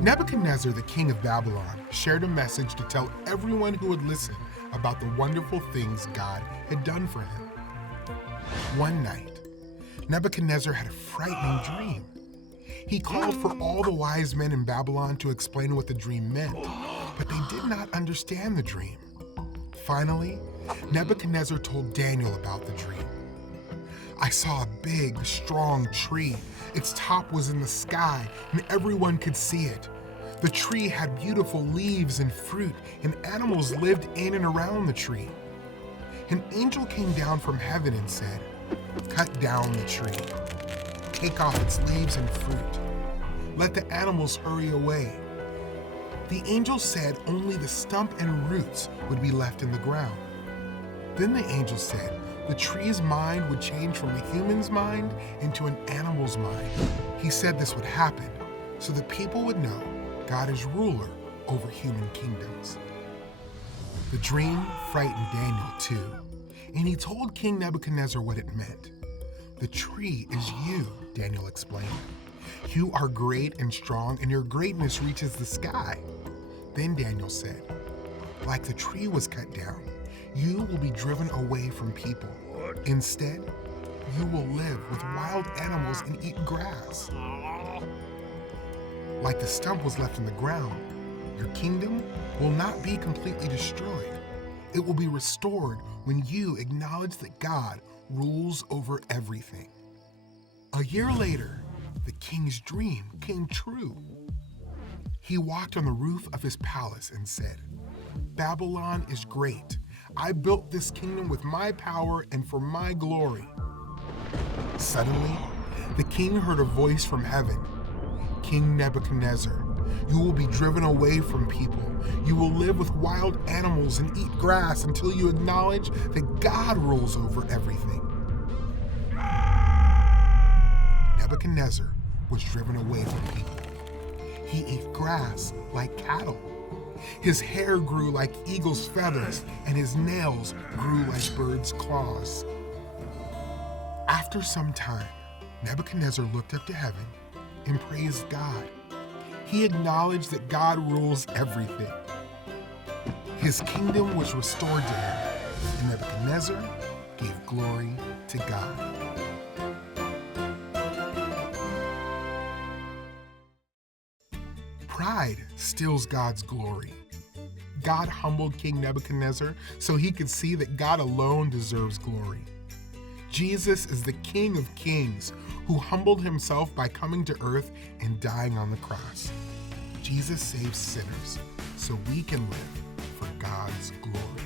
Nebuchadnezzar, the king of Babylon, shared a message to tell everyone who would listen about the wonderful things God had done for him. One night, Nebuchadnezzar had a frightening dream. He called for all the wise men in Babylon to explain what the dream meant, but they did not understand the dream. Finally, Nebuchadnezzar told Daniel about the dream. I saw a big, strong tree. Its top was in the sky, and everyone could see it. The tree had beautiful leaves and fruit, and animals lived in and around the tree. An angel came down from heaven and said, "Cut down the tree. Take off its leaves and fruit. Let the animals hurry away." The angel said only the stump and roots would be left in the ground. Then the angel said the tree's mind would change from a human's mind into an animal's mind. He said this would happen so that people would know God is ruler over human kingdoms. The dream frightened Daniel too, and he told King Nebuchadnezzar what it meant. "The tree is you," Daniel explained. "You are great and strong, and your greatness reaches the sky." Then Daniel said, "Like the tree was cut down, you will be driven away from people. Instead, you will live with wild animals and eat grass. Like the stump was left in the ground, your kingdom will not be completely destroyed. It will be restored when you acknowledge that God rules over everything." A year later, the king's dream came true. He walked on the roof of his palace and said, "Babylon is great. I built this kingdom with my power and for my glory." Suddenly, the king heard a voice from heaven. "King Nebuchadnezzar, you will be driven away from people. You will live with wild animals and eat grass until you acknowledge that God rules over everything." Nebuchadnezzar was driven away from people. He ate grass like cattle. His hair grew like eagle's feathers, and his nails grew like birds' claws. After some time, Nebuchadnezzar looked up to heaven and praised God. He acknowledged that God rules everything. His kingdom was restored to him, and Nebuchadnezzar gave glory to God. Pride steals God's glory. God humbled King Nebuchadnezzar so he could see that God alone deserves glory. Jesus is the King of Kings who humbled himself by coming to earth and dying on the cross. Jesus saves sinners so we can live for God's glory.